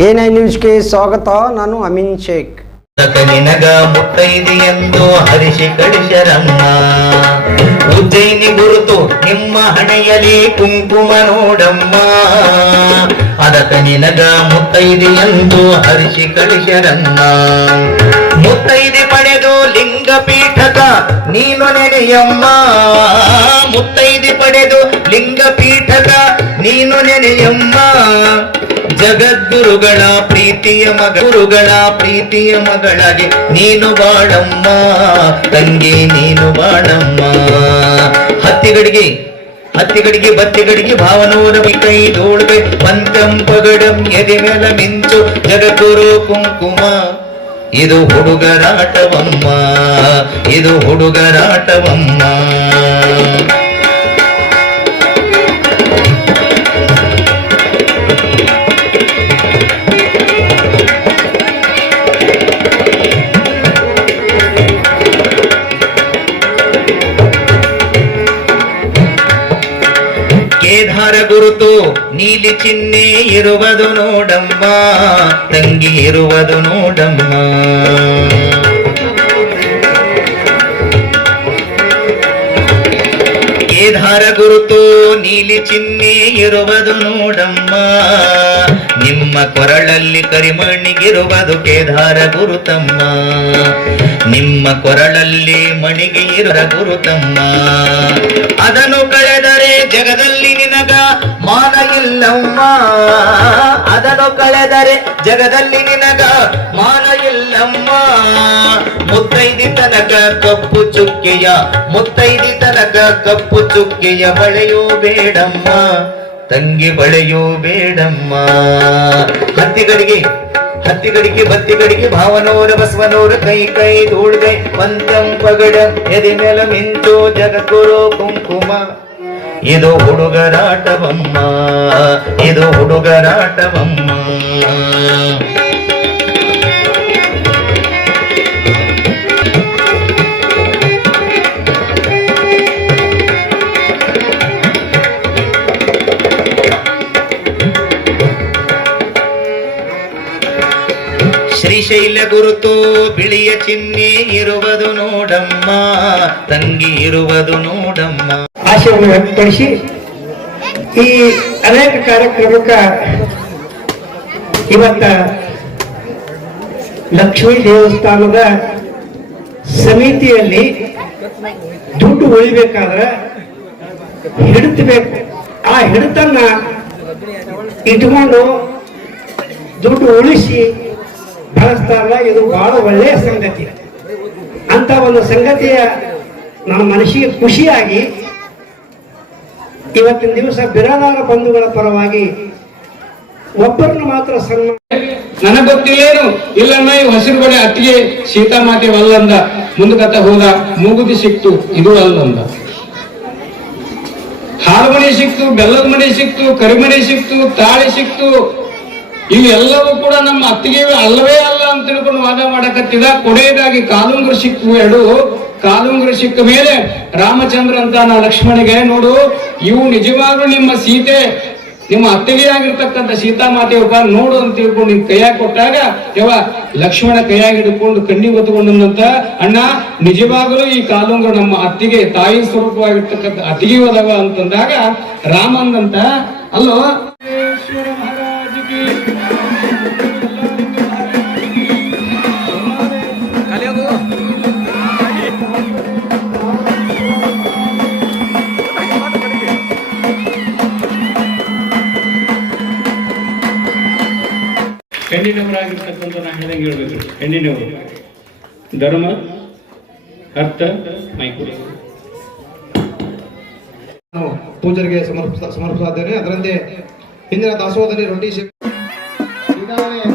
N I ನ್ಯೂಸ್ಗೆ ಸ್ವಾಗತ ನಾನು ಅಮೀನ್ ಶೇಖ್ ತಕ ನಿನಗ ಮುತ್ತೈದೆ ಎಂದು ಹರಿಸಿ ಕಳಿಸರಮ್ಮ ಉಜ್ಜಯಿನಿ ಗುರುತು ನಿಮ್ಮ ಹಣೆಯಲಿ ಕುಂಕುಮ ನೋಡಮ್ಮ ಅದಕ ನಿನಗ ಮುತ್ತೈದೆ ಎಂದು ಹರಿಸಿ ಕಳಿಸರಮ್ಮ ಮುತ್ತೈದೆ ಪಡೆದು ಲಿಂಗ ಪೀಠಕ ನೀನು ನೆನೆಯಮ್ಮ ಮುತ್ತೈದೆ ಪಡೆದು ಲಿಂಗ ಪೀಠಕ ನೀನು ನೆನೆಯಮ್ಮ ಜಗದ್ಗುರುಗಳ ಪ್ರೀತಿಯ ಮಗ, ಗುರುಗಳ ಪ್ರೀತಿಯ ಮಗಳಾಗಿ ನೀನು ಬಾಳಮ್ಮ, ತಂಗಿ ನೀನು ಬಾಳಮ್ಮ. ಹತ್ತಿಗಡಿಗೆ ಹತ್ತಿಗಡಿಗೆ, ಬತ್ತಿಗಡಿಗೆ ಭಾವನೂರ ಕೈ ದೋಳ್ಬೆ ಪಂತಂ ಪಗಡಂ ಎದೆ ಮೇಲ ಮಿಂಚು ಜಗದ್ಗುರು ಕುಂಕುಮ. ಇದು ಹುಡುಗರಾಟವಮ್ಮ ಇದು ಹುಡುಗರಾಟವಮ್ಮ. ಕೇದಾರ ಗುರುತು ನೀಲಿ ಚಿಹ್ನೆ ಇರುವುದು ನೋಡಮ್ಮ ತಂಗಿ ಇರುವುದು ನೋಡಮ್ಮ ಕೇದಾರ ಗುರುತು ನೀಲಿ ಚಿನ್ನಿ ಇರುವುದು ನೋಡಮ್ಮ. ನಿಮ್ಮ ಕೊರಳಲ್ಲಿ ಕರಿಮಣಿಗಿರುವುದು ಕೇದಾರ ಗುರುತಮ್ಮ. ನಿಮ್ಮ ಕೊರಳಲ್ಲಿ ಮಣಿಗೆ ಇರುವ ಗುರುತಮ್ಮ. ಅದನ್ನು ಕಳೆದರೆ ಜಗದಲ್ಲಿ ನಿನಗ ಮಾನ ಇಲ್ಲಮ್ಮ. ಅದನ್ನು ಕಳೆದರೆ ಜಗದಲ್ಲಿ ನಿನಗ ಮಾನ ಇಲ್ಲಮ್ಮ. ಮುತ್ತೈದಿ ತನಕ ಕಪ್ಪು ಚುಕ್ಕೆಯ, ಮುತ್ತೈದಿ ತನಕ ಕಪ್ಪು ಚುಕ್ಕೆಯ ಬಳೆಯೋ ಬೇಡಮ್ಮ, ತಂಗಿ ಬಳೆಯೋ ಬೇಡಮ್ಮ. ಹತ್ತಿಗಳಿಗೆ ಹತ್ತಿಗಳಿಗೆ, ಬತ್ತಿಗಳಿಗೆ ಭಾವನೋರ ಬಸವನೋರ ಕೈ ಕೈ ಧೂಳ್ಗೈ ಪಂತಂ ಪಗಡ ಎದೆ ಮೇಲ ನಿಂತು ಜಗದ್ಗುರು ಕುಂಕುಮ. ಇದು ಹುಡುಗರಾಟವಮ್ಮ ಇದು ಹುಡುಗರಾಟವಮ್ಮ. ಶ್ರೀಶೈಲ ಗುರುತು, ಬಿಳಿಯ ಚಿನ್ನಿ ಇರುವುದು ನೋಡಮ್ಮ, ತಂಗಿ ಇರುವುದು ನೋಡಮ್ಮ. ಆಶಯವನ್ನು ವ್ಯಕ್ತಪಡಿಸಿ, ಈ ಅನೇಕ ಕಾರ್ಯಕ್ರಮಕ್ಕ ಇವತ್ತ ಲಕ್ಷ್ಮೀ ದೇವಸ್ಥಾನದ ಸಮಿತಿಯಲ್ಲಿ ದುಡ್ಡು ಉಳಿಬೇಕಾದ್ರೆ ಹಿಡಿತಬೇಕು ಆ ಹಿಡಿತನ್ನ ಇಟ್ಕೊಂಡು ದುಡ್ಡು ಉಳಿಸಿ ಬಳಸ್ತಾರಲ್ಲ ಇದು ಬಹಳ ಒಳ್ಳೆಯ ಸಂಗತಿ. ಅಂತ ಒಂದು ಸಂಗತಿಯ ನಮ್ಮ ಮನಸ್ಸಿಗೆ ಖುಷಿಯಾಗಿ ಇವತ್ತಿನ ದಿವಸ ಬಿರಾದಾರ ಬಂಧುಗಳ ಪರವಾಗಿ ಒಬ್ಬರನ್ನು ಮಾತ್ರ ಸನ್ಮಾನ ನನಗ ಗೊತ್ತಿಲ್ಲೇನು? ಇಲ್ಲನ್ನ ಈ ಹಸಿರು ಬಡೆ ಅತ್ತಿಗೆ ಸೀತಾಮಾತೆ ಅಲ್ಲಂದ ಮುಂದಕತ್ತ ಹೋದ ಮೂಗುದಿ ಸಿಕ್ತು, ಇದು ಅಲ್ಲಂದ ಹಾಲು ಮನೆ ಸಿಕ್ತು, ಬೆಲ್ಲದ ಮನೆ ಸಿಕ್ತು, ಕರಿಮನೆ ಸಿಕ್ತು, ತಾಳಿ ಸಿಕ್ತು. ಇವೆಲ್ಲವೂ ಕೂಡ ನಮ್ಮ ಅತ್ತಿಗೆ ಅಲ್ಲವೇ ಅಲ್ಲ ಅಂತ ತಿಳ್ಕೊಂಡು ವಾದ ಮಾಡಕತ್ತಿದ. ಕೊನೆಯದಾಗಿ ಕಾಲುಂಗ್ರ ಸಿಕ್ಕು ಎರಡು. ಕಾಲುಂಗ್ರ ಸಿಕ್ಕ ಮೇಲೆ ರಾಮಚಂದ್ರ ಅಂತ ನಾ ಲಕ್ಷ್ಮಣಿಗೆ ನೋಡು, ಇವು ನಿಜವಾಗ್ಲೂ ನಿಮ್ಮ ಸೀತೆ, ನಿಮ್ಮ ಅತ್ತಿಗೆ ಆಗಿರ್ತಕ್ಕಂಥ ಸೀತಾಮಾತೆ ಒಬ್ಬ ನೋಡು ಅಂತ ತಿಳ್ಕೊಂಡು ನಿನ್ ಕೈಯಾಗ ಕೊಟ್ಟಾಗ ಯವ ಲಕ್ಷ್ಮಣ ಕೈಯಾಗಿ ಹಿಡ್ಕೊಂಡು ಕಣ್ಣಿಗೆ ಹೊತ್ಕೊಂಡಂತ ಅಣ್ಣ, ನಿಜವಾಗಲೂ ಈ ಕಾಲುಂಗ್ರ ನಮ್ಮ ಅತ್ತಿಗೆ ತಾಯಿ ಸ್ವರೂಪವಾಗಿರ್ತಕ್ಕಂಥ ಅತ್ತಿಗೆ ಹೋದವ ಅಂತಂದಾಗ ರಾಮಂದಂತ ಅಲ್ಲೋ ಹೆಣ್ಣಿನವರಾಗಿರ್ತಕ್ಕಂಥ ನಾನು ಹೇಳ್ದಂಗೆ ಹೇಳಬೇಕು. ಹೆಣ್ಣಿನವರು. ಧರ್ಮ ಅರ್ಥ ಮೈಕುಡಿ ನಾನು ಪೂಜರಿಗೆ ಸಮರ್ಪಿಸ ಸಮರ್ಪಿಸಿದ್ದೇನೆ ಅದರಂತೆ ಹಿಂದಿನ ದಾಸೋಹದಲ್ಲಿ ರೊಟ್ಟಿ பின்னாலே